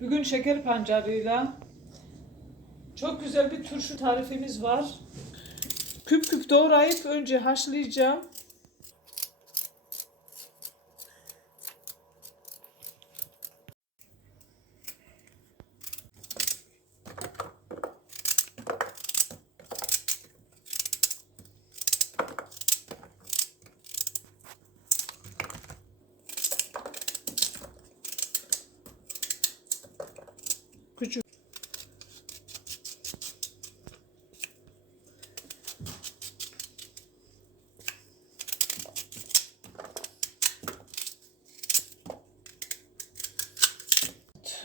Bugün şeker pancarıyla çok güzel bir turşu tarifimiz var. Küp küp doğrayıp önce haşlayacağım.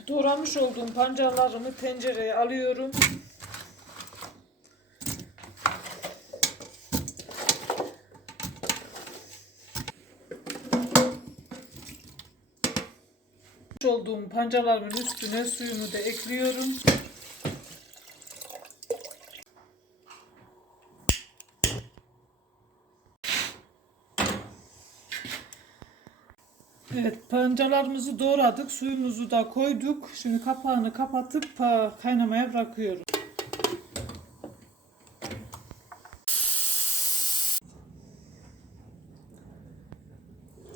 Doğramış olduğum pancarlarımı tencereye alıyorum. olduğum pancarlarımın üstüne suyumu da ekliyorum. Evet, pancarlarımızı doğradık, suyumuzu da koyduk. Şimdi kapağını kapatıp pa- kaynamaya bırakıyorum.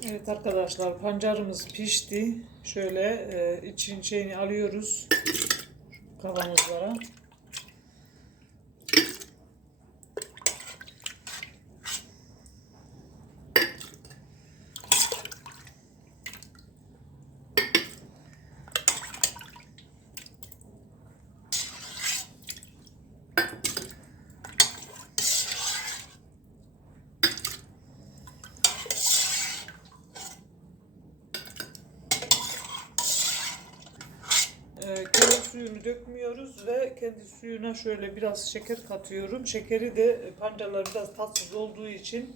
Evet arkadaşlar, pancarımız pişti. Şöyle e, için şeyini alıyoruz kavanozlara. Kendi suyunu dökmüyoruz ve kendi suyuna şöyle biraz şeker katıyorum. Şekeri de e, pancarlar biraz tatsız olduğu için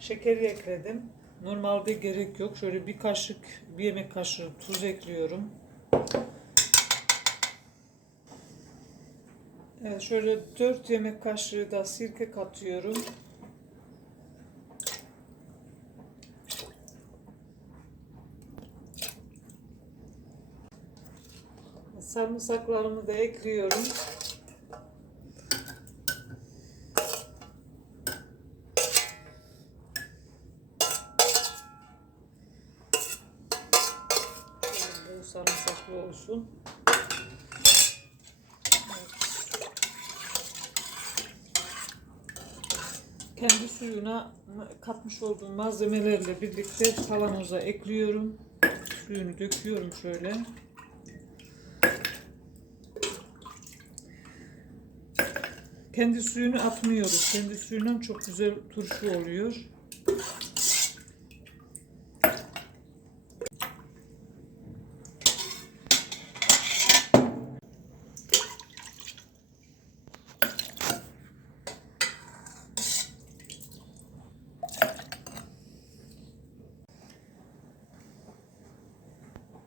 şekeri ekledim. Normalde gerek yok. Şöyle bir kaşık, bir yemek kaşığı tuz ekliyorum. Evet, şöyle 4 yemek kaşığı da sirke katıyorum. Sarımsaklarımı da ekliyorum. Bu sarımsaklı olsun. Kendi suyuna katmış olduğum malzemelerle birlikte kavanoza ekliyorum. Suyunu döküyorum şöyle. Kendi suyunu atmıyoruz. Kendi suyundan çok güzel turşu oluyor.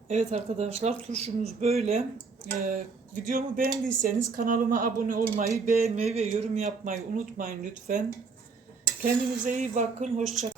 Evet arkadaşlar turşumuz böyle. Ee, videomu beğendiyseniz kanalıma abone olmayı, beğenmeyi ve yorum yapmayı unutmayın lütfen. Kendinize iyi bakın. Hoşça